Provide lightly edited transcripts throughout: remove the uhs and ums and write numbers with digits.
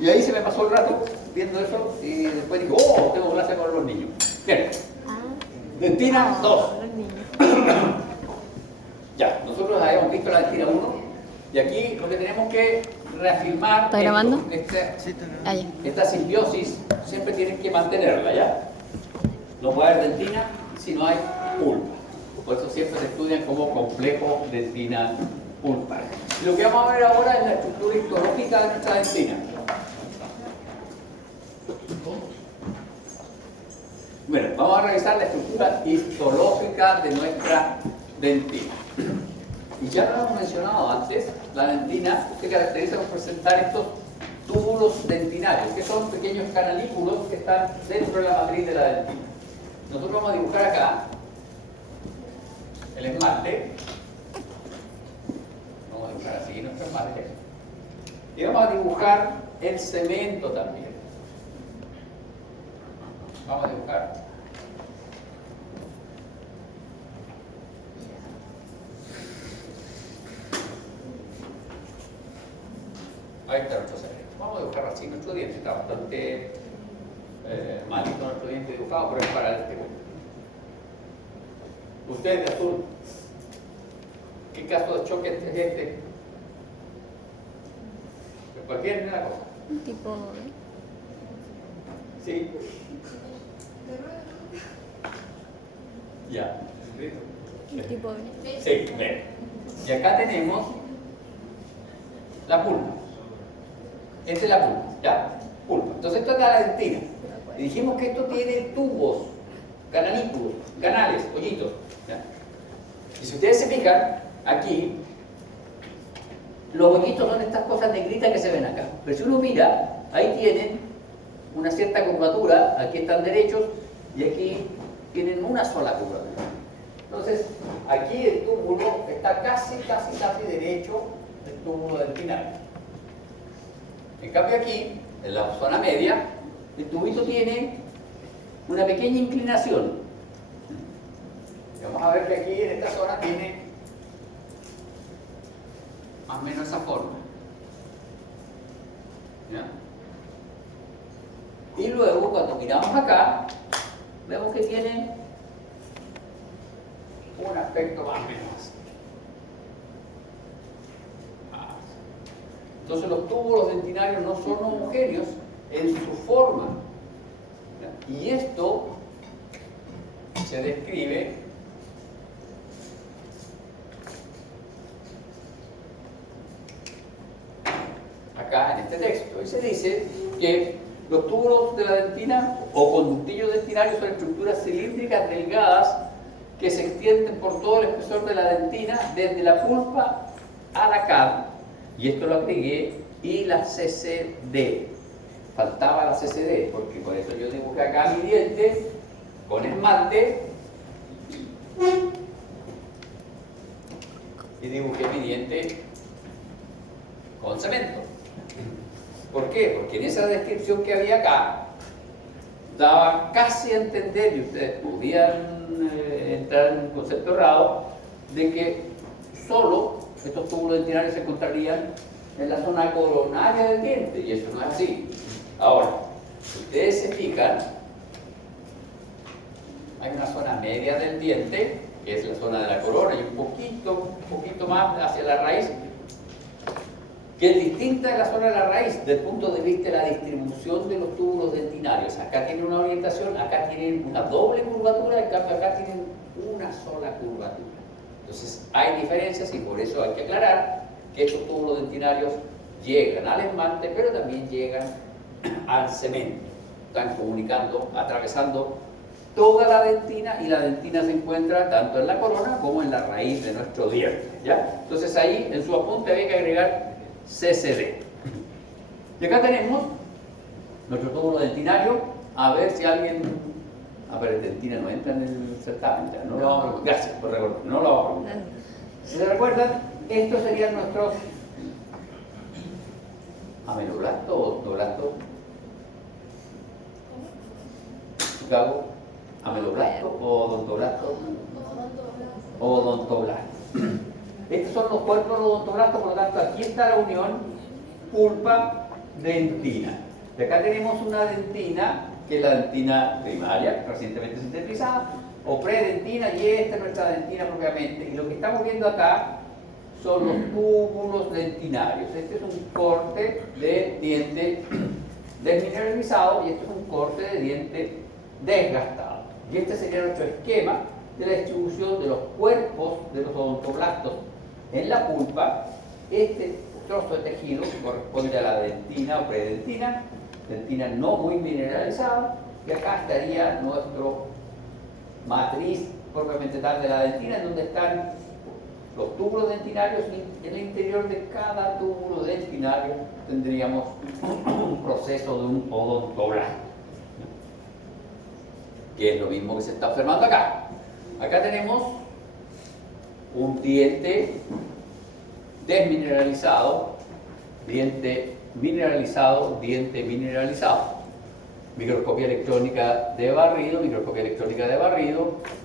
Y ahí se me pasó el rato viendo eso y después digo, oh, tengo clase con los niños. Bien. Dentina 2. Ya, nosotros habíamos visto la dentina 1 y aquí lo que tenemos que reafirmar ¿Está grabando? esta simbiosis siempre tienes que mantenerla, ¿ya? No puede haber dentina si no hay pulpa. Por eso siempre se estudian como complejo dentina-pulpa. Y lo que vamos a ver ahora es la estructura histológica de nuestra dentina. Bueno, vamos a revisar la estructura histológica de nuestra dentina. Y ya lo hemos mencionado antes, la dentina se caracteriza por presentar estos túbulos dentinarios, que son pequeños canalículos que están dentro de la matriz de la dentina. Nosotros vamos a dibujar acá el esmalte. Vamos a dibujar así nuestro esmalte. Y vamos a dibujar el cemento también. Vamos a dibujar. Ahí está nuestro cemento. Vamos a dibujar así nuestro diente. Está bastante malito nuestro diente dibujado, pero es para este grupo. Ustedes de azul, ¿qué caso de choque es este? Cualquier cosa. Un tipo. Sí. Ya. Un tipo. Sí, ven. Y acá tenemos la pulpa. Esta es la pulpa, ¿ya? Pulpa. Entonces esto es la dentina. Y dijimos que esto tiene tubos, canalículos, canales, hoyitos. ¿Ya? Y si ustedes se fijan, aquí, los hoyitos son estas cosas negritas que se ven acá. Pero si uno mira, ahí tienen una cierta curvatura, aquí están derechos y aquí tienen una sola curvatura. Entonces, aquí el túbulo está casi derecho del túbulo dentinario. En cambio aquí, en la zona media, el tubito tiene una pequeña inclinación. Y vamos a ver que aquí en esta zona tiene más o menos esa forma. ¿Ya? Y luego cuando miramos acá, vemos que tiene un aspecto más o menos así. Entonces los túbulos dentinarios no son homogéneos en su forma. ¿Ya? Y esto se describe acá en este texto. Y se dice que los túbulos de la dentina o conductillos dentinarios son estructuras cilíndricas delgadas que se extienden por todo el espesor de la dentina desde la pulpa a la cava. Y esto lo agregué y la CCD. Faltaba la CCD porque por eso yo dibujé acá mi diente con esmalte y dibujé mi diente con cemento. ¿Por qué? Porque en esa descripción que había acá daba casi a entender, y ustedes podían entrar en un concepto errado, de que solo estos túbulos dentinarios se encontrarían en la zona coronaria del diente, y eso no es así. Ahora, si ustedes se fijan, hay una zona media del diente, que es la zona de la corona, y un poquito más hacia la raíz, que es distinta de la zona de la raíz desde el punto de vista de la distribución de los túbulos dentinarios. Acá tienen una orientación, acá tienen una doble curvatura, en cambio acá tienen una sola curvatura. Entonces hay diferencias y por eso hay que aclarar que estos túbulos dentinarios llegan al esmalte, pero también llegan al cemento. Están comunicando, atravesando toda la dentina, y la dentina se encuentra tanto en la corona como en la raíz de nuestro diente, ¿ya? Entonces ahí en su apunte había que agregar CCD. Y acá tenemos nuestro túbulo dentinario. A ver si alguien... pero el dentina no entra en el certamen, ya. No lo vamos a preguntar. Gracias por recordar. No lo vamos a preguntar. Si se recuerdan, estos serían nuestros ameloblasto o odontoblasto. Chicago, ameloblasto o odontoblasto. Odontoblasto. Estos son los cuerpos odontoblastos, por lo tanto aquí está la unión pulpa dentina. Y acá tenemos una dentina, que es la dentina primaria, recientemente sintetizada, o predentina, y esta es nuestra dentina propiamente. Y lo que estamos viendo acá son los túbulos dentinarios. Este es un corte de diente desmineralizado y este es un corte de diente desgastado. Y este sería nuestro esquema de la distribución de los cuerpos de los odontoblastos en la pulpa. Este trozo de tejido corresponde a la dentina o predentina, dentina no muy mineralizada, y acá estaría nuestro matriz propiamente tal de la dentina, en donde están los túbulos dentinarios, y en el interior de cada túbulo dentinario tendríamos un proceso de un odontoblasto, que es lo mismo que se está observando acá. Acá tenemos un diente desmineralizado, diente mineralizado, diente mineralizado. Microscopía electrónica de barrido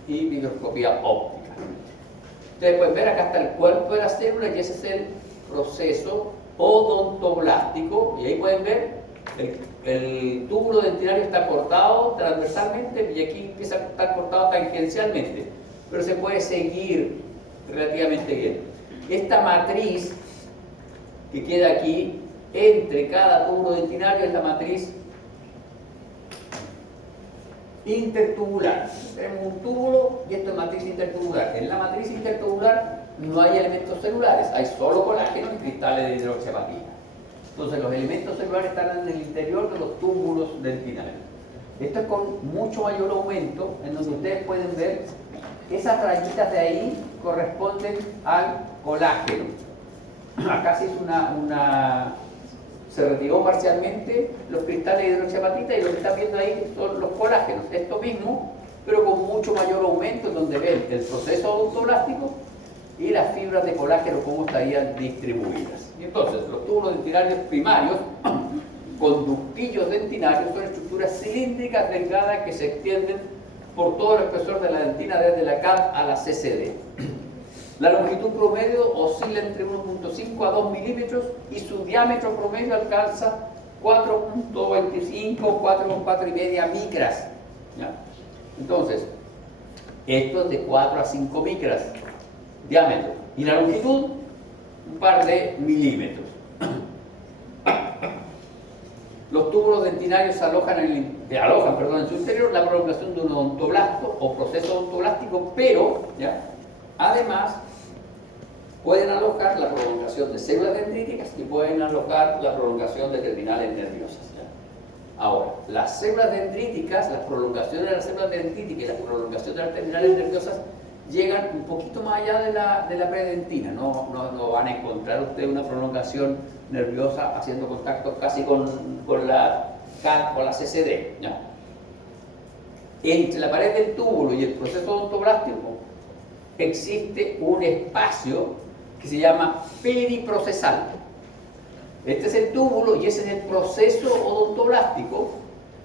y microscopía óptica. Ustedes pueden ver, acá está el cuerpo de la célula y ese es el proceso odontoblástico, y ahí pueden ver el túbulo dentinario está cortado transversalmente y aquí empieza a estar cortado tangencialmente, pero se puede seguir relativamente bien. Esta matriz que queda aquí entre cada túbulo dentinario es la matriz intertubular. Tenemos un túbulo y esto es matriz intertubular. En la matriz intertubular no hay elementos celulares, hay solo colágeno y cristales de hidroxiapatita. Entonces los elementos celulares están en el interior de los túbulos dentinarios. Esto es con mucho mayor aumento, en donde ustedes pueden ver esas rayitas de ahí corresponden al colágeno. Acá se hizo se retiró parcialmente los cristales de hidroxiapatita y lo que están viendo ahí son los colágenos. Esto mismo, pero con mucho mayor aumento, en donde ven el proceso odontoblástico y las fibras de colágeno cómo estarían distribuidas. Y entonces, los túbulos dentinarios primarios, conductillos dentinarios, son estructuras cilíndricas delgadas que se extienden por todo el espesor de la dentina desde la CAD a la CCD. La longitud promedio oscila entre 1.5 a 2 milímetros y su diámetro promedio alcanza 4.25, 4,4 y media micras. ¿Ya? Entonces, esto es de 4 a 5 micras diámetro. Y la longitud, un par de milímetros. Los túbulos dentinarios alojan en su interior la prolongación de un odontoblasto o proceso odontoblástico, pero ¿ya? Además pueden alojar la prolongación de células dendríticas y pueden alojar la prolongación de terminales nerviosas. ¿Ya? Ahora, las células dendríticas, las prolongaciones de las células dendríticas y la prolongación de las terminales nerviosas llegan un poquito más allá de la predentina. No van a encontrar ustedes una prolongación nerviosa haciendo contacto casi con la CAD o la CCD. ¿Ya? Entre la pared del túbulo y el proceso odontoblástico existe un espacio que se llama periprocesal. Este es el túbulo y ese es el proceso odontoblástico.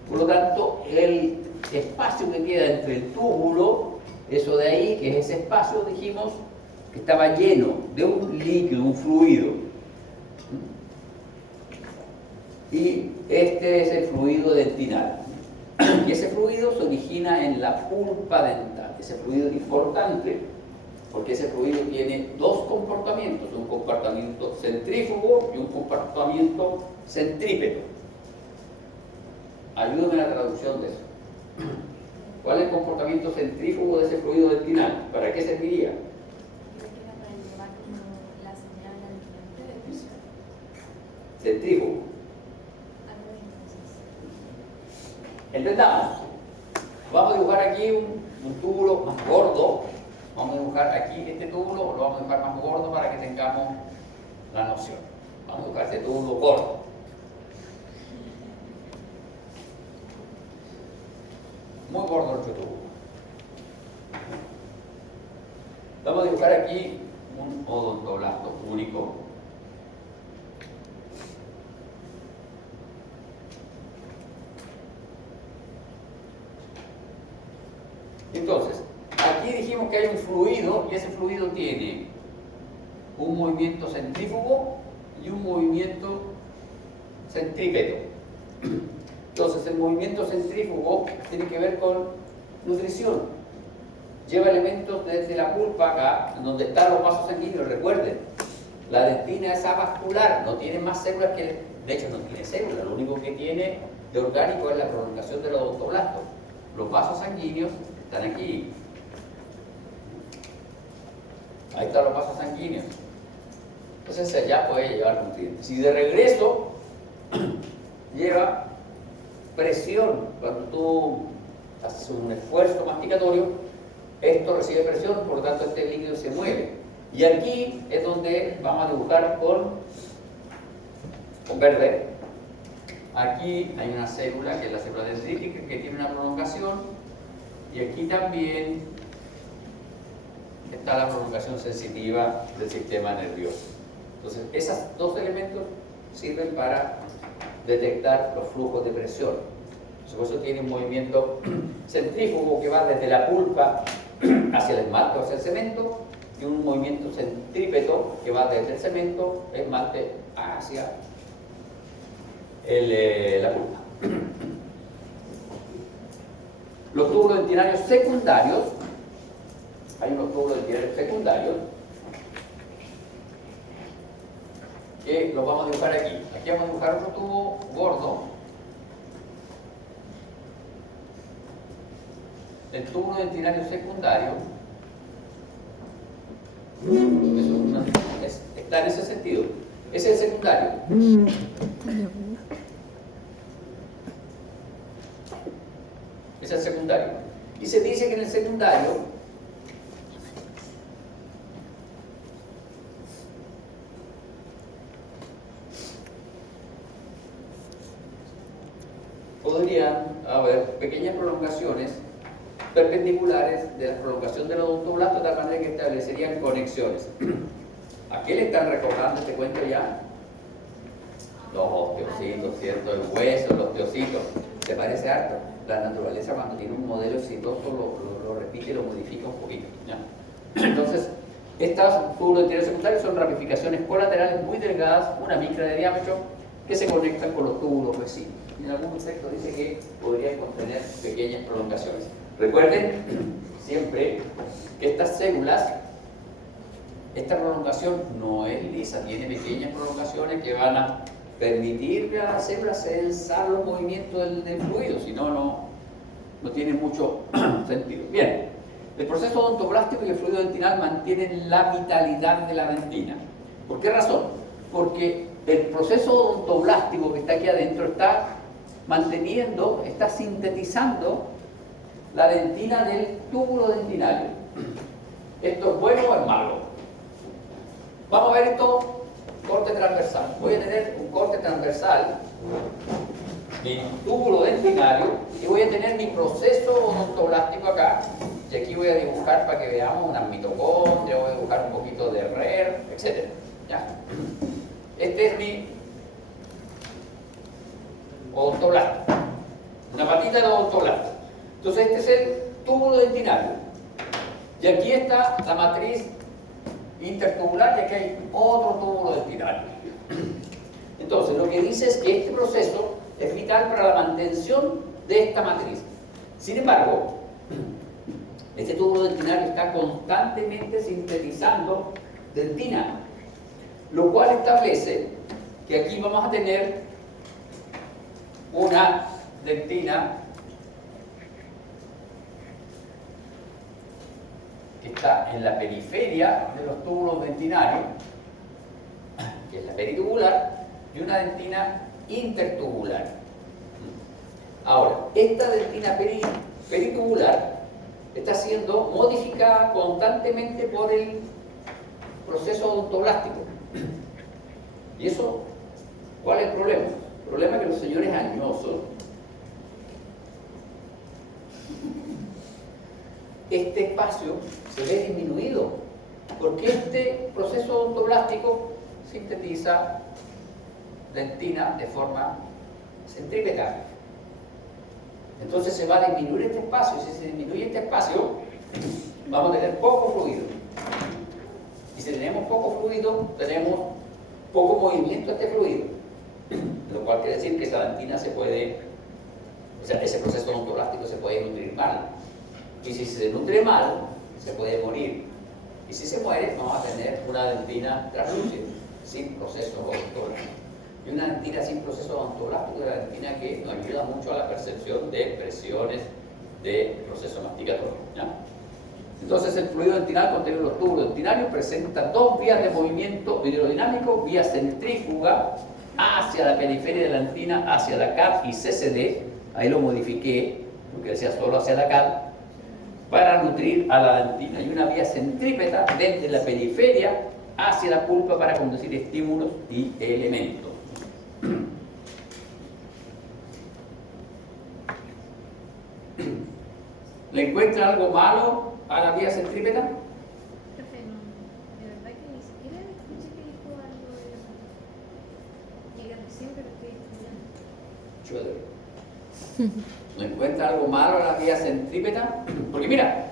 Por lo tanto, el espacio que queda entre el túbulo, eso de ahí, que es ese espacio, dijimos, que estaba lleno de un líquido, un fluido. Y este es el fluido dentinal. Y ese fluido se origina en la pulpa dental. Ese fluido es importante porque ese fluido tiene dos comportamientos, un comportamiento centrífugo y un comportamiento centrípeto. Ayúdame en la traducción de eso. ¿Cuál es el comportamiento centrífugo de ese fluido dentinal? ¿Para qué serviría? Para llevar como la señal al diente de presión. Centrífugo. Entendamos. Vamos a dibujar aquí un túbulo más gordo. Vamos a dibujar aquí este túbulo, lo vamos a dibujar más gordo para que tengamos la noción. Vamos a dibujar este túbulo gordo. Muy gordo nuestro túbulo. Vamos a dibujar aquí un odontoblasto único. Entonces, aquí dijimos que hay un fluido y ese fluido tiene un movimiento centrífugo y un movimiento centrípeto. Entonces el movimiento centrífugo tiene que ver con nutrición. Lleva elementos desde la pulpa acá, donde están los vasos sanguíneos. Recuerden, la dentina es avascular, no tiene más células que... De hecho no tiene células, lo único que tiene de orgánico es la prolongación de los odontoblastos. Los vasos sanguíneos están aquí. Ahí están los vasos sanguíneos. Entonces allá puede llevar nutrientes. Y de regreso lleva presión. Cuando tú haces un esfuerzo masticatorio, esto recibe presión, por lo tanto este líquido se mueve. Y aquí es donde vamos a dibujar con verde. Aquí hay una célula, que es la célula dendrítica, que tiene una prolongación. Y aquí también está la prolongación sensitiva del sistema nervioso. Entonces, esos dos elementos sirven para detectar los flujos de presión. Por eso tiene un movimiento centrífugo que va desde la pulpa hacia el esmalte o hacia el cemento, y un movimiento centrípeto que va desde el cemento, el esmalte, hacia la pulpa. Los túbulos dentinarios secundarios, hay unos túbulos dentinarios secundarios que los vamos a dibujar aquí. Aquí vamos a dibujar otro tubo gordo. El túbulo dentinario secundario está en ese sentido. Ese es el secundario. Es el secundario. Y se dice que en el secundario podrían haber pequeñas prolongaciones perpendiculares de la prolongación del odontoblasto, de tal manera que establecerían conexiones. ¿A qué le están recordando este cuento ya? Los osteocitos, ¿cierto? El hueso, los osteocitos. ¿Te parece harto? La naturaleza, cuando tiene un modelo exitoso, lo repite y lo modifica un poquito, ¿ya? Entonces, estas túbulos dentinarios secundarios son ramificaciones colaterales muy delgadas, una micra de diámetro, que se conectan con los túbulos vecinos. Y en algún texto dice que podrían contener pequeñas prolongaciones. Recuerden siempre que estas células, esta prolongación no es lisa, tiene pequeñas prolongaciones que van a permitirle a las células censar los movimientos del fluido, si no, no tiene mucho sentido. Bien, el proceso odontoblástico y el fluido dentinal mantienen la vitalidad de la dentina. ¿Por qué razón? Porque el proceso odontoblástico que está aquí adentro está manteniendo, está sintetizando la dentina del túbulo dentinario. ¿Esto es bueno o es malo? Vamos a ver esto. Corte transversal. Voy a tener un corte transversal, mi túbulo dentinario, y voy a tener mi proceso odontoblástico acá. Y aquí voy a dibujar para que veamos unas mitocondrias, voy a dibujar un poquito de RER, etc. ¿Ya? Este es mi odontoblasto. Una patita de odontoblasto. Entonces este es el túbulo dentinario. Y aquí está la matriz intertubular, y aquí hay otro túbulo dentinario. Entonces, lo que dice es que este proceso es vital para la mantención de esta matriz. Sin embargo, este túbulo dentinario está constantemente sintetizando dentina, lo cual establece que aquí vamos a tener una dentina que está en la periferia de los túbulos dentinarios, que es la peritubular, y una dentina intertubular. Ahora, esta dentina peritubular está siendo modificada constantemente por el proceso odontoblástico. ¿Y eso cuál es el problema? El problema es que los señores añosos, este espacio se ve disminuido, porque este proceso odontoblástico sintetiza dentina de forma centrípeta. Entonces se va a disminuir este espacio, y si se disminuye este espacio, vamos a tener poco fluido. Y si tenemos poco fluido, tenemos poco movimiento de este fluido. Lo cual quiere decir que esa dentina se puede, o sea, ese proceso odontoblástico se puede nutrir mal. Y si se nutre mal, se puede morir. Y si se muere, vamos a tener una dentina translúcida, sin proceso odontoblástico. Y una dentina sin proceso odontoblástico es la dentina que nos ayuda mucho a la percepción de presiones de proceso masticatorio, ¿ya? Entonces, el fluido dentinal contenido en los tubos dentinarios presenta dos vías de movimiento hidrodinámico, vía centrífuga hacia la periferia de la dentina, hacia la CAD y CCD. Ahí lo modifiqué, porque decía solo hacia la CAD, para nutrir a la dentina. Y una vía centrípeta desde la periferia hacia la pulpa para conducir estímulos y elementos. ¿Le encuentra algo malo a la vía centrípeta? Profe, no, de verdad que ni siquiera escuché que dijo algo de eso. Llegué recién, pero estoy estudiando. ¿Le encuentra algo malo a la vía centrípeta? Porque mira,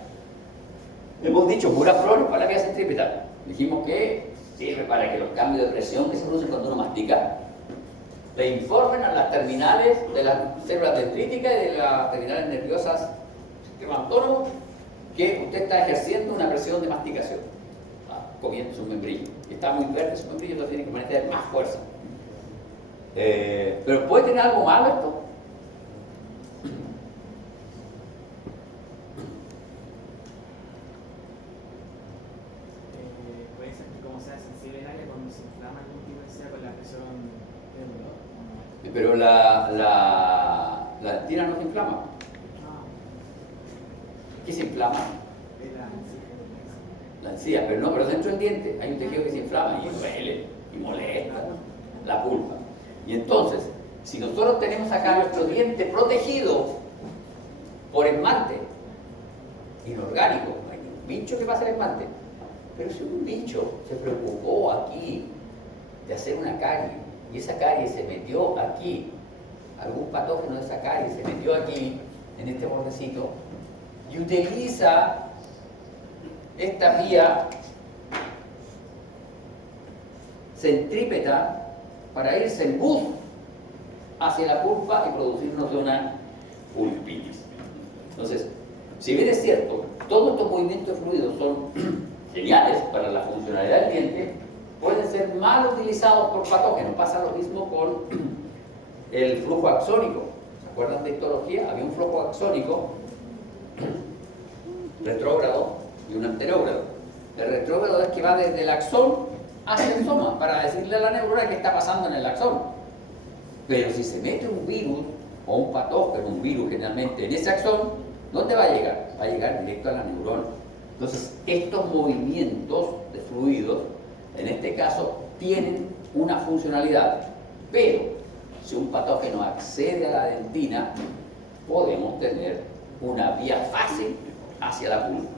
hemos dicho pura flor para la vía centrípeta. Dijimos que sirve para que los cambios de presión que se producen cuando uno mastica le informen a las terminales de las células dendríticas y de las terminales nerviosas del sistema autónomo que usted está ejerciendo una presión de masticación, comiendo su membrillo. Y está muy verde su membrillo, entonces tiene que ponerle más fuerza. Pero ¿puede tener algo malo esto? Puede ser que como sea sensible el área cuando se inflama algún tipo de sea con la presión del dolor. Pero la dentina no se inflama. No, ¿Qué se inflama? es la La encía, pero no, pero dentro del diente hay un tejido que se inflama y duele y molesta, la pulpa. Y entonces, si nosotros tenemos acá nuestro diente protegido por esmalte inorgánico, no hay ningún bicho que pase el esmalte, pero si un bicho se preocupó aquí de hacer una carie y esa carie se metió aquí, algún patógeno de esa carie se metió aquí, en este bordecito, y utiliza esta vía centrípeta para irse en bus hacia la pulpa y producirnos una pulpitis. Entonces, si bien es cierto, todos estos movimientos fluidos son geniales para la funcionalidad del diente, pueden ser mal utilizados por patógenos. Pasa lo mismo con el flujo axónico. ¿Se acuerdan de histología? Había un flujo axónico retrógrado y un anterógrado. El retrógrado es que va desde el axón hacia el soma para decirle a la neurona qué está pasando en el axón. Pero si se mete un virus o un patógeno, un virus generalmente en ese axón, ¿dónde va a llegar? Va a llegar directo a la neurona. Entonces, estos movimientos de fluidos, en este caso, tienen una funcionalidad. Pero, si un patógeno accede a la dentina, podemos tener una vía fácil hacia la pulpa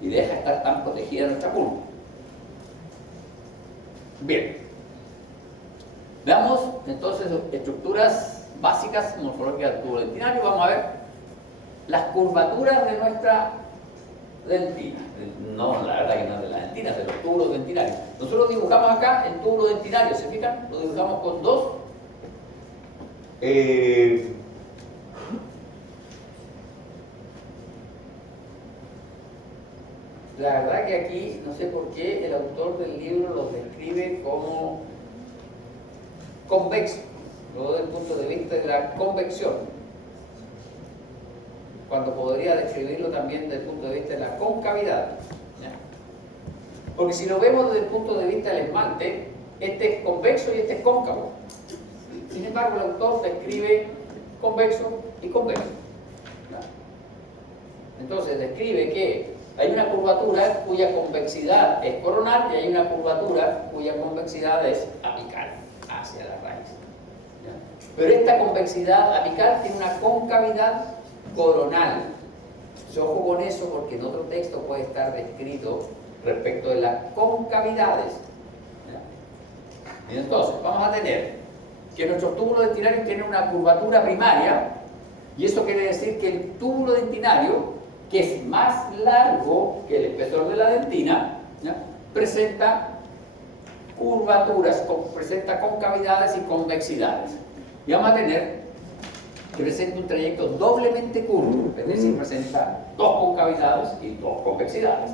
y deja de estar tan protegida nuestra pulpa. Bien, veamos entonces estructuras básicas morfológicas del tubo dentinario. Vamos a ver las curvaturas de nuestra dentina. No, la verdad que no de la dentina, de los tubos dentinarios. Nosotros dibujamos acá el tubo dentinario, ¿se fijan? Lo dibujamos con dos la verdad que aquí, no sé por qué, el autor del libro los describe como convexos, luego desde el punto de vista de la convección, cuando podría describirlo también desde el punto de vista de la concavidad. ¿Ya? Porque si lo vemos desde el punto de vista del esmalte, este es convexo y este es cóncavo. Sin embargo, el autor describe convexo y convexo. ¿Ya? Entonces describe que hay una curvatura cuya convexidad es coronal y hay una curvatura cuya convexidad es apical, hacia la raíz. ¿Ya? Pero esta convexidad apical tiene una concavidad coronal. Entonces, ojo con eso porque en otro texto puede estar descrito respecto de las concavidades. ¿Ya? Y entonces, vamos a tener que nuestros túbulos dentinarios tienen una curvatura primaria y eso quiere decir que el túbulo dentinario, que es más largo que el espesor de la dentina, ¿ya? Presenta curvaturas, presenta concavidades y convexidades. Y vamos a tener que presenta un trayecto doblemente curvo, es decir, presenta dos concavidades y dos convexidades.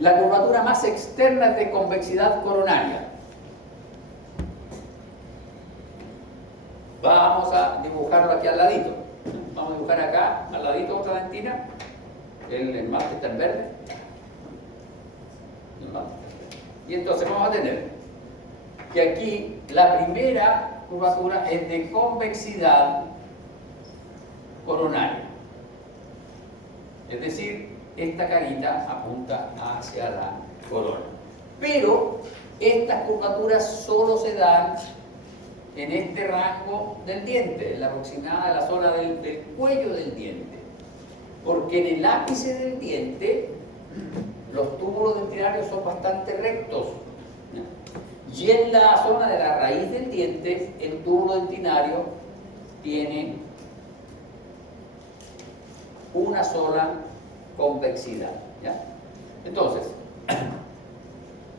La curvatura más externa es de convexidad coronaria. Vamos a dibujarlo aquí al ladito. Vamos a dibujar acá, al ladito, otra dentina. El mate está en verde. Y entonces vamos a tener que aquí la primera curvatura es de convexidad coronaria. Es decir, esta carita apunta hacia la corona. Pero estas curvaturas solo se dan en este rango del diente, en la aproximada de la zona del cuello del diente. Porque en el ápice del diente los túbulos dentinarios son bastante rectos. Y en la zona de la raíz del diente, el túbulo dentinario tiene una sola convexidad. ¿Ya? Entonces,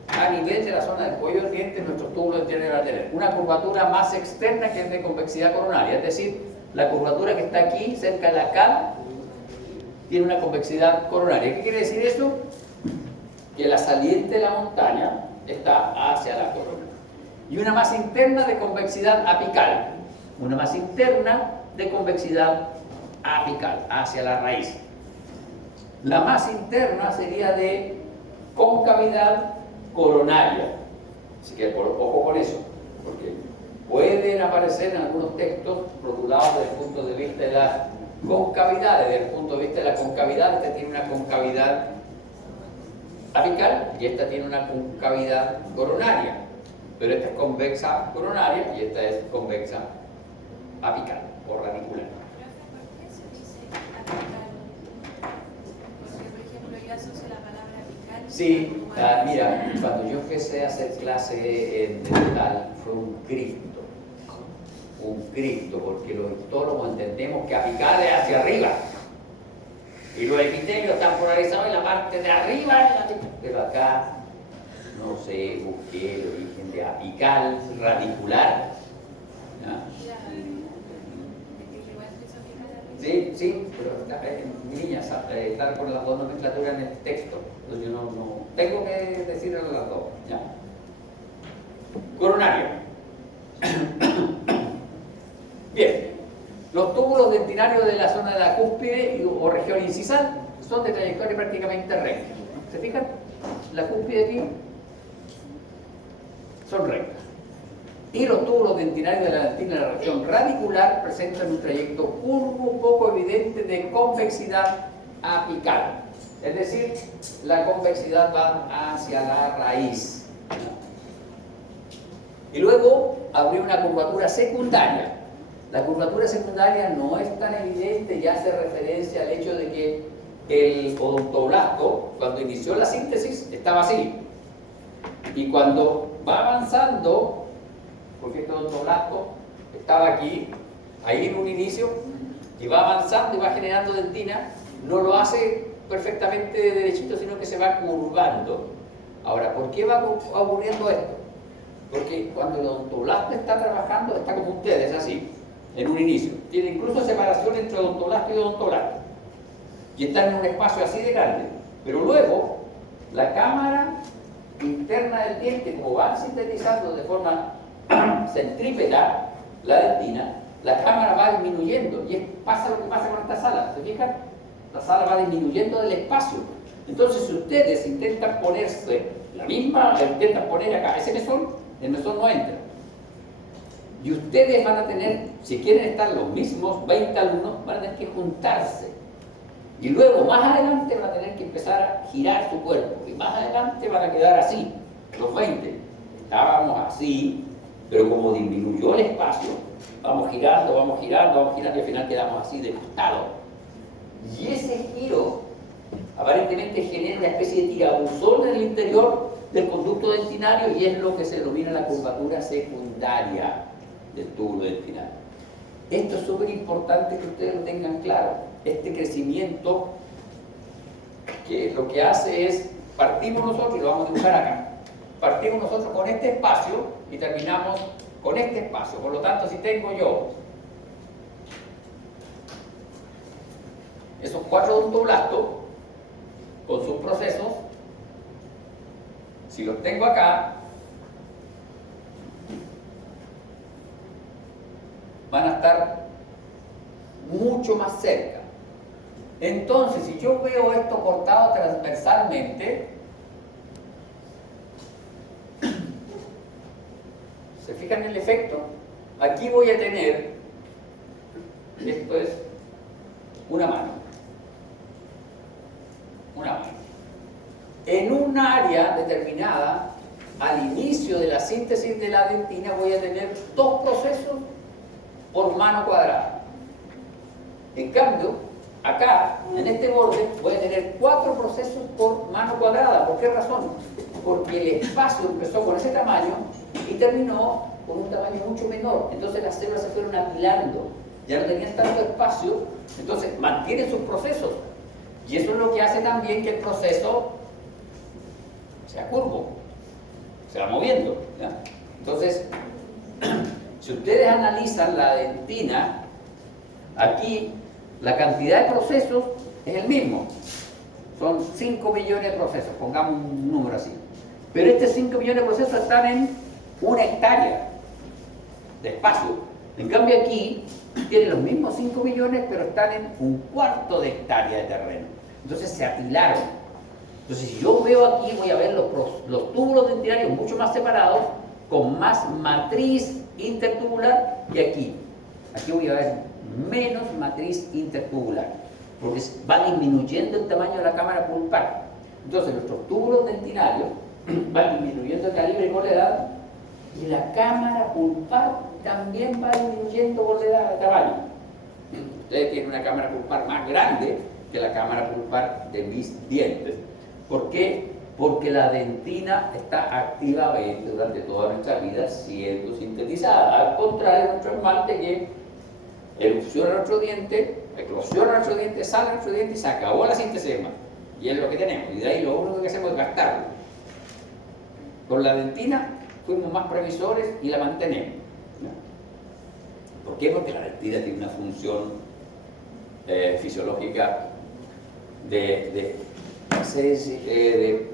a nivel de la zona del cuello del diente, nuestros túbulos dentinarios van a tener una curvatura más externa que es de convexidad coronaria. Es decir, la curvatura que está aquí, cerca de la cara, tiene una convexidad coronaria. ¿Qué quiere decir eso? Que la saliente de la montaña está hacia la corona. Y una más interna de convexidad apical. Una más interna de convexidad apical, hacia la raíz. La más interna sería de concavidad coronaria. Así que ojo con eso, porque pueden aparecer en algunos textos rotulados desde el punto de vista de las concavidades. Desde el punto de vista de la concavidad, esta tiene una concavidad apical y esta tiene una concavidad coronaria. Pero esta es convexa coronaria y esta es convexa apical o radicular. ¿Por qué se dice apical? Porque, por ejemplo, yo asocio la palabra apical. Sí, mira, cuando yo empecé a hacer clase en dental fue un Cristo, porque los histólogos entendemos que apical es hacia arriba y los epitelios están polarizados en la parte de arriba, pero acá no sé, busqué el origen de apical, radicular. ¿No? Sí, sí, pero mi niña está con las dos nomenclaturas en el texto, entonces yo no tengo que decirle las dos. ¿Ya? Coronario. Bien, los túbulos dentinarios de la zona de la cúspide o región incisal son de trayectoria prácticamente recta. ¿Se fijan? La cúspide aquí son rectas. Y los túbulos dentinarios de la dentina de la región radicular presentan un trayecto curvo poco evidente de convexidad apical. Es decir, la convexidad va hacia la raíz. Y luego habría una curvatura secundaria. La curvatura secundaria no es tan evidente y hace referencia al hecho de que el odontoblasto, cuando inició la síntesis, estaba así. Y cuando va avanzando, porque este odontoblasto estaba aquí, ahí en un inicio, y va avanzando y va generando dentina, no lo hace perfectamente derechito, sino que se va curvando. Ahora, ¿por qué va ocurriendo esto? Porque cuando el odontoblasto está trabajando, está como ustedes, así, en un inicio. Tiene incluso separación entre odontoblasto y odontoblasto. Y están en un espacio así de grande. Pero luego, la cámara interna del diente, como van sintetizando de forma centrípeta la dentina, la cámara va disminuyendo. Y pasa lo que pasa con esta sala. ¿Se fijan? La sala va disminuyendo del espacio. Entonces, si ustedes intentan ponerse la misma, intentan poner acá ese mesón, el mesón no entra. Y ustedes van a tener, si quieren estar los mismos 20 alumnos, van a tener que juntarse. Y luego, más adelante, van a tener que empezar a girar su cuerpo. Y más adelante van a quedar así, los 20. Estábamos así, pero como disminuyó el espacio, vamos girando, y al final quedamos así de costado. Y ese giro aparentemente genera una especie de tirabuzón en el interior del conducto dentinario y es lo que se denomina la curvatura secundaria del túbulo dentinario. Esto es súper importante que ustedes lo tengan claro. Este crecimiento que lo que hace es, partimos nosotros y lo vamos a dibujar acá. partimos nosotros con este espacio y terminamos con este espacio. Por lo tanto, si tengo yo esos 4 odontoblastos con sus procesos, si los tengo acá, van a estar mucho más cerca. Entonces, si yo veo esto cortado transversalmente, ¿se fijan en el efecto? Aquí voy a tener, esto es una mano. Una mano. En un área determinada, al inicio de la síntesis de la dentina, voy a tener 2 procesos por mano cuadrada. En cambio, acá, en este borde, voy a tener 4 procesos por mano cuadrada. ¿Por qué razón? Porque el espacio empezó con ese tamaño y terminó con un tamaño mucho menor. Entonces las células se fueron apilando, ya no tenían tanto espacio, entonces mantienen sus procesos. Y eso es lo que hace también que el proceso sea curvo, se va moviendo, ¿ya? Entonces, si ustedes analizan la dentina, aquí la cantidad de procesos es el mismo. Son 5 millones de procesos, pongamos un número así. Pero estos 5 millones de procesos están en 1 hectárea de espacio. En cambio aquí tienen los mismos 5 millones, pero están en 1/4 de hectárea de terreno. Entonces se apilaron. Entonces si yo veo aquí, voy a ver los túbulos dentinarios mucho más separados, con más matriz intertubular que aquí. Aquí voy a ver menos matriz intertubular, porque va disminuyendo el tamaño de la cámara pulpar. Entonces nuestros túbulos dentinarios van disminuyendo el calibre con la edad, y la cámara pulpar también va disminuyendo con la edad de tamaño. Ustedes tienen una cámara pulpar más grande que la cámara pulpar de mis dientes. ¿Por qué? Porque la dentina está activamente durante toda nuestra vida siendo sintetizada. Al contrario de nuestro esmalte, que erupciona nuestro diente, eclosiona nuestro diente, sale nuestro diente y se acabó la síntesis de esmalte. Y es lo que tenemos. Y de ahí lo único que hacemos es gastarlo. Con la dentina fuimos más previsores y la mantenemos. ¿No? ¿Por qué? Porque la dentina tiene una función fisiológica de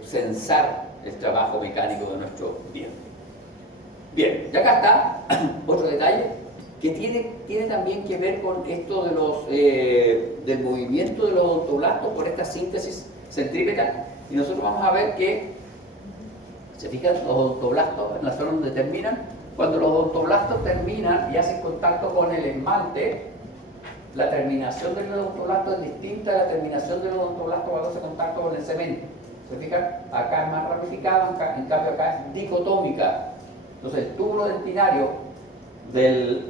censar el trabajo mecánico de nuestro diente. Bien, y acá está otro detalle que tiene también que ver con esto de del movimiento de los odontoblastos por esta síntesis centrípeta. Y nosotros vamos a ver que, se fijan, los odontoblastos en la zona donde terminan, cuando los odontoblastos terminan y hacen contacto con el esmalte, la terminación del odontoblasto es distinta a la terminación del odontoblasto cuando hace contacto con el cemento. ¿Se fijan? Acá es más ramificado, en cambio acá es dicotómica. Entonces el túbulo dentinario del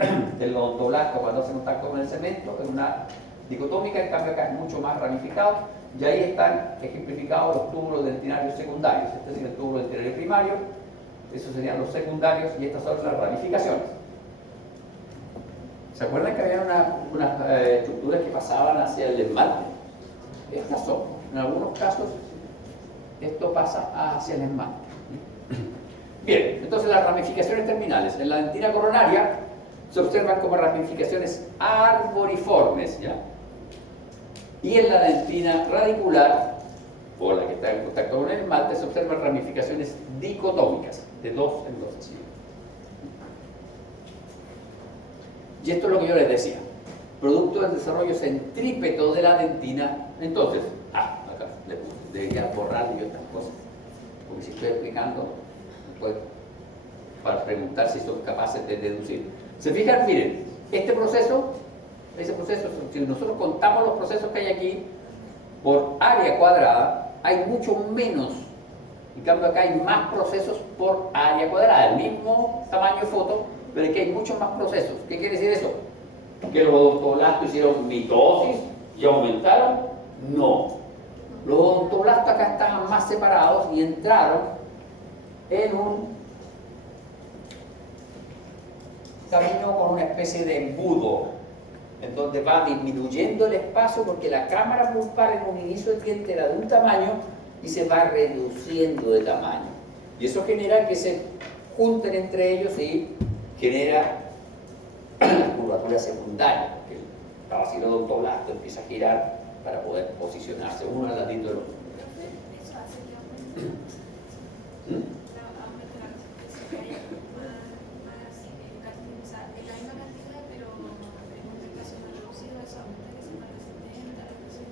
odontoblasto cuando hace contacto con el cemento es una dicotómica, en cambio acá es mucho más ramificado, y ahí están ejemplificados los túbulos dentinarios secundarios. Este es el túbulo dentinario primario, esos serían los secundarios, y estas son las ramificaciones. ¿Se acuerdan que había unas estructuras que pasaban hacia el esmalte? Estas son, en algunos casos, esto pasa hacia el esmalte. Bien, entonces las ramificaciones terminales. En la dentina coronaria se observan como ramificaciones arboriformes, ¿ya? Y en la dentina radicular, o la que está en contacto con el esmalte, se observan ramificaciones dicotómicas, de 2 en 2 así. Y esto es lo que yo les decía, producto del desarrollo centrípeto de la dentina. Entonces, acá debería borrar yo estas cosas, porque si estoy explicando, pues, para preguntar si son capaces de deducir. ¿Se fijan? Miren, ese proceso, si nosotros contamos los procesos que hay aquí por área cuadrada, hay mucho menos. En cambio acá hay más procesos por área cuadrada, el mismo tamaño de foto, pero aquí hay muchos más procesos. ¿Qué quiere decir eso? ¿Que los odontoblastos hicieron mitosis y aumentaron? No. Los odontoblastos acá estaban más separados y entraron en un camino con una especie de embudo, en donde va disminuyendo el espacio porque la cámara pulpar en un inicio del diente era de un tamaño y se va reduciendo de tamaño. Y eso genera que se junten entre ellos y genera curvatura secundaria, que el bacilodontoblasta empieza a girar para poder posicionarse uno al ladito del otro. Eso hace que aumente la resistencia, más o sea, de la misma cantidad, pero en un caso más reducido, eso aumenta que sea más resistente a la presión.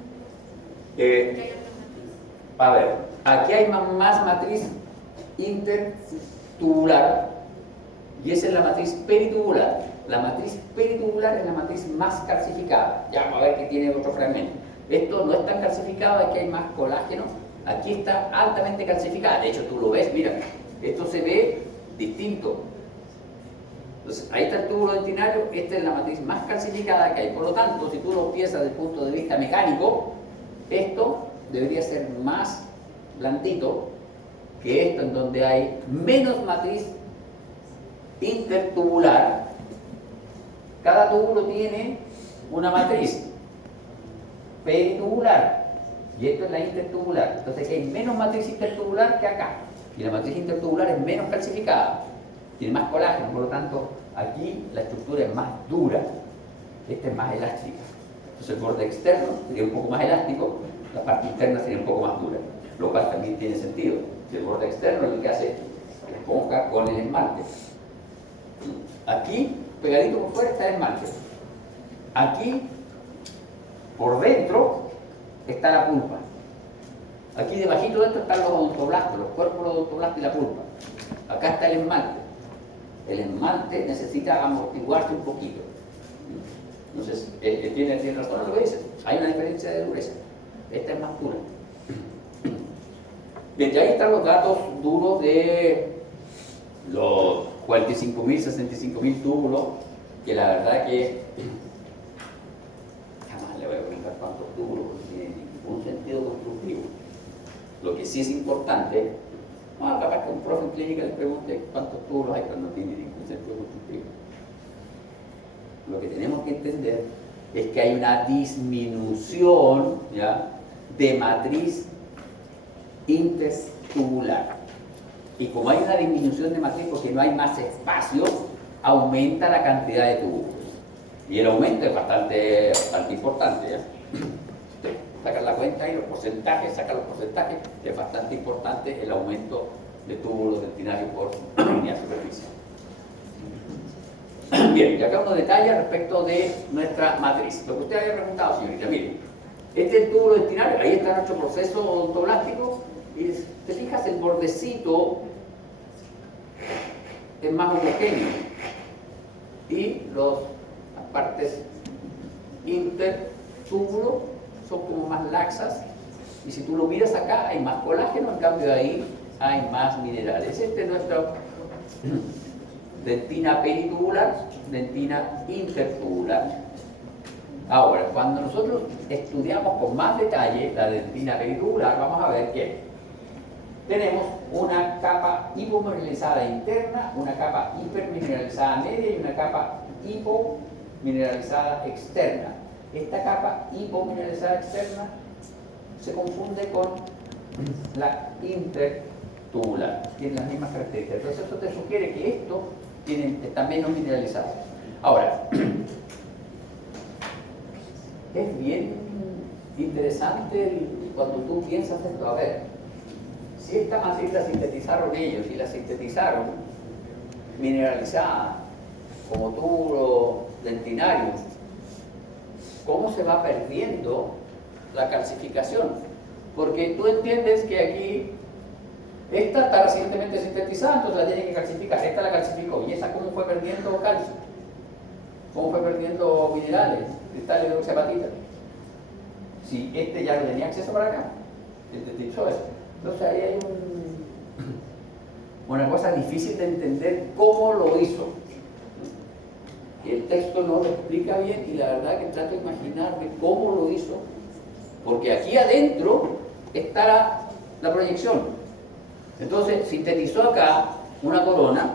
Que haya más matriz. A ver, aquí hay más matriz intertubular y esa es la matriz peritubular. La matriz peritubular es la matriz más calcificada. Ya vamos a ver que tiene otro fragmento. Esto no es tan calcificado, aquí hay más colágeno. Aquí está altamente calcificada. De hecho, tú lo ves, mira, esto se ve distinto. Entonces, ahí está el túbulo dentinario, esta es la matriz más calcificada que hay. Por lo tanto, si tú lo piensas desde el punto de vista mecánico, esto debería ser más blandito que esto, en donde hay menos matriz intertubular. Cada túbulo tiene una matriz peritubular y esto es la intertubular. Entonces aquí hay menos matriz intertubular que acá y la matriz intertubular es menos calcificada, tiene más colágeno, por lo tanto aquí la estructura es más dura, esta es más elástica. Entonces el borde externo sería un poco más elástico, la parte interna sería un poco más dura, lo cual también tiene sentido. Si el borde externo es el que hace la esponja con el esmalte. Aquí, pegadito por fuera, está el esmalte. Aquí, por dentro, está la pulpa. Aquí debajito de esto están los odontoblastos, los cuerpos de odontoblastos y la pulpa. Acá está el esmalte. El esmalte necesita amortiguarse un poquito. Entonces, tiene razón en lo que dice. Hay una diferencia de dureza. Esta es más dura. Bien, ya ahí están los datos duros de los 45.000, 65.000 túbulos, que la verdad que jamás le voy a preguntar cuántos túbulos, porque no tiene ningún sentido constructivo. Lo que sí es importante, capaz que un profe en clínica les pregunte cuántos túbulos hay, pero no tiene ningún sentido constructivo. Lo que tenemos que entender es que hay una disminución, ¿ya?, de matriz intertubular. Y como hay una disminución de matriz porque no hay más espacio, aumenta la cantidad de túbulos. Y el aumento es bastante importante. ¿Ya? Sacan la cuenta y los porcentajes, es bastante importante el aumento de túbulos dentinarios por línea de superficie. Bien, y acá unos detalles respecto de nuestra matriz. Lo que usted había preguntado, señorita, mire, este es el túbulo dentinario, ahí está nuestro proceso odontoblástico, y te fijas, el bordecito es más homogéneo y las partes intertúbulo son como más laxas, y si tú lo miras acá hay más colágeno, en cambio ahí hay más minerales. Este es nuestro dentina peritubular, dentina intertubular. Ahora, cuando nosotros estudiamos con más detalle la dentina peritubular, vamos a ver que tenemos una capa hipomineralizada interna, una capa hipermineralizada media y una capa hipomineralizada externa. Esta capa hipomineralizada externa se confunde con la intertubular, tiene las mismas características. Entonces esto te sugiere que esto está menos mineralizado. Ahora, es bien interesante cuando tú piensas esto. A ver, si esta matriz la sintetizaron ellos y la sintetizaron mineralizada como túbulo dentinario, ¿cómo se va perdiendo la calcificación? Porque tú entiendes que aquí esta está recientemente sintetizada, entonces la tiene que calcificar. Esta la calcificó. ¿Y esa cómo fue perdiendo calcio? ¿Cómo fue perdiendo minerales, cristales de hidroxiapatita? Si este ya no tenía acceso para acá, sintetizó eso. Entonces ahí hay una cosa difícil de entender cómo lo hizo. El texto no lo explica bien y la verdad que trato de imaginarme cómo lo hizo, porque aquí adentro está la proyección. Entonces sintetizó acá una corona,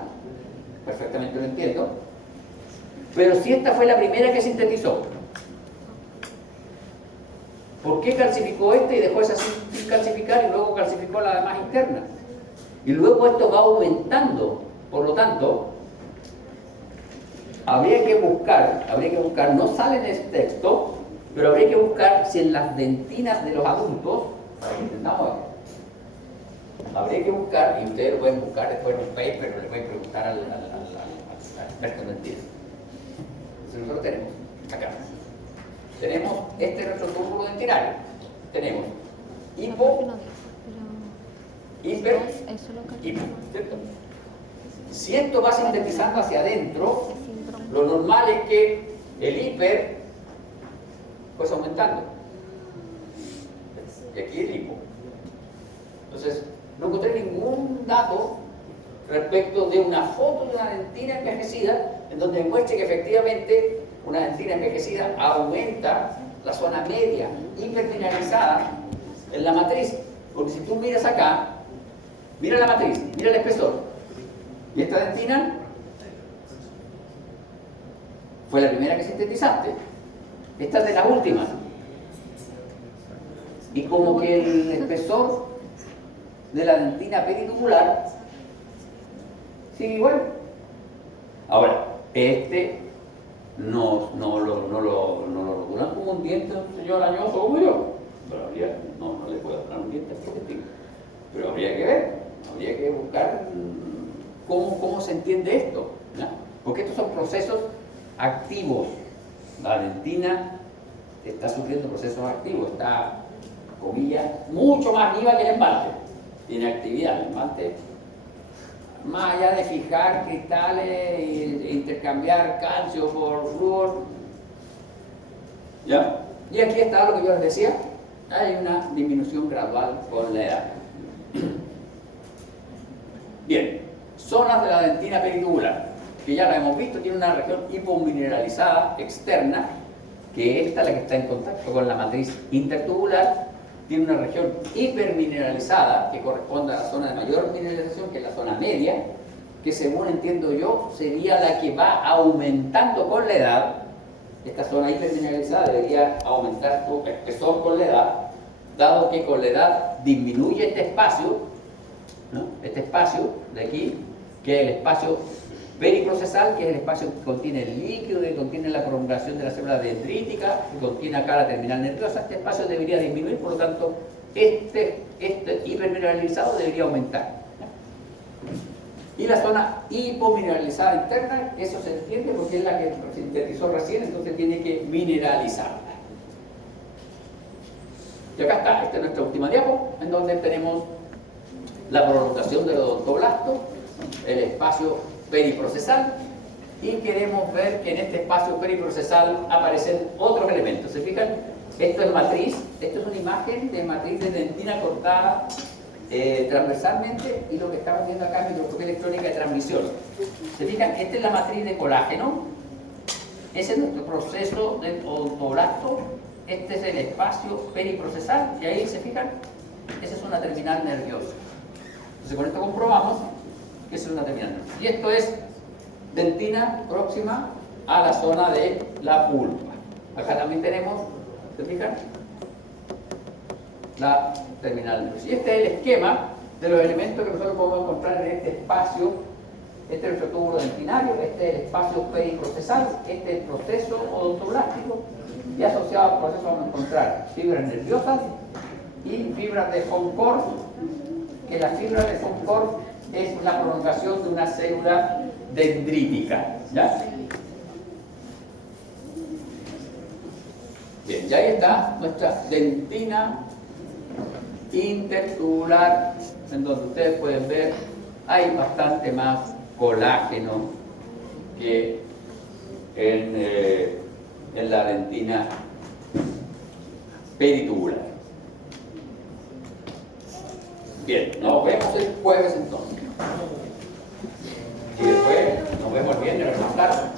perfectamente lo entiendo, pero si esta fue la primera que sintetizó, ¿por qué calcificó esta y dejó esa sin calcificar y luego calcificó la más interna? Y luego esto va aumentando. Por lo tanto, habría que buscar, no sale en este texto, pero habría que buscar si en las dentinas de los adultos, habría que buscar, y ustedes lo pueden buscar después en un paper, o le pueden preguntar al experto en dentinas. Entonces nosotros tenemos, acá, tenemos este es nuestro túbulo dentinario, tenemos hipo, hiper, hipo, ¿cierto? Si esto va sintetizando hacia adentro, lo normal es que el hiper pues aumentando. Y aquí el hipo. Entonces, no encontré ningún dato respecto de una foto de una dentina envejecida en donde muestre que efectivamente una dentina envejecida aumenta la zona media hipermineralizada en la matriz. Porque si tú miras acá, mira la matriz, mira el espesor. Y esta dentina fue la primera que sintetizaste. Esta es de las últimas. Y como que el espesor de la dentina peritubular sigue igual. Ahora, este no lo rotulan como un diente de un señor añoso como yo. Pero habría, no le puedo dar un diente así de tipo. Pero habría que ver, habría que buscar cómo se entiende esto, ¿no? Porque estos son procesos activos. La dentina está sufriendo procesos activos, está, comillas, mucho más viva que el esmalte. Tiene actividad, el esmalte, más allá de fijar cristales e intercambiar calcio por flúor. ¿Ya? Y aquí está lo que yo les decía, hay una disminución gradual con la edad. Bien, zonas de la dentina peritubular, que ya la hemos visto, tiene una región hipomineralizada externa, que esta es la que está en contacto con la matriz intertubular, tiene una región hipermineralizada, que corresponde a la zona de mayor mineralización, que es la zona media, que según entiendo yo, sería la que va aumentando con la edad. Esta zona hipermineralizada debería aumentar su espesor con la edad, dado que con la edad disminuye este espacio, ¿no? Este espacio de aquí, que es el espacio periprocesal, que es el espacio que contiene el líquido, que contiene la prolongación de la célula dendrítica, que contiene acá la terminal nerviosa. Este espacio debería disminuir, por lo tanto, este hipermineralizado debería aumentar. Y la zona hipomineralizada interna, eso se entiende porque es la que sintetizó recién, entonces tiene que mineralizarla. Y acá está, esta es nuestra última diapo, en donde tenemos la prolongación del odontoblasto, el espacio periprocesal, y queremos ver que en este espacio periprocesal aparecen otros elementos. ¿Se fijan? Esto es matriz, esto es una imagen de matriz de dentina cortada transversalmente, y lo que estamos viendo acá es microscopía electrónica de transmisión. ¿Se fijan? Esta es la matriz de colágeno, ese es nuestro proceso del odontoblasto, este es el espacio periprocesal, y ahí se fijan, esa es una terminal nerviosa. Entonces con esto comprobamos que esa es una terminal nerviosa. Y esto es dentina próxima a la zona de la pulpa. Acá también tenemos, ¿se fijan? La terminal nerviosa. Y este es el esquema de los elementos que nosotros podemos encontrar en este espacio. Este es nuestro túbulo dentinario, este es el espacio periprocesal, este es el proceso odontoblástico, y asociado al proceso vamos a encontrar fibras nerviosas y fibras de Foncorf, que la fibra de Foncorf es la prolongación de una célula dendrítica. ¿Ya? Bien, ya ahí está nuestra dentina intertubular, en donde ustedes pueden ver hay bastante más colágeno que en la dentina peritubular. Bien, nos vemos el jueves entonces. Y después nos vemos el viernes, ¿verdad?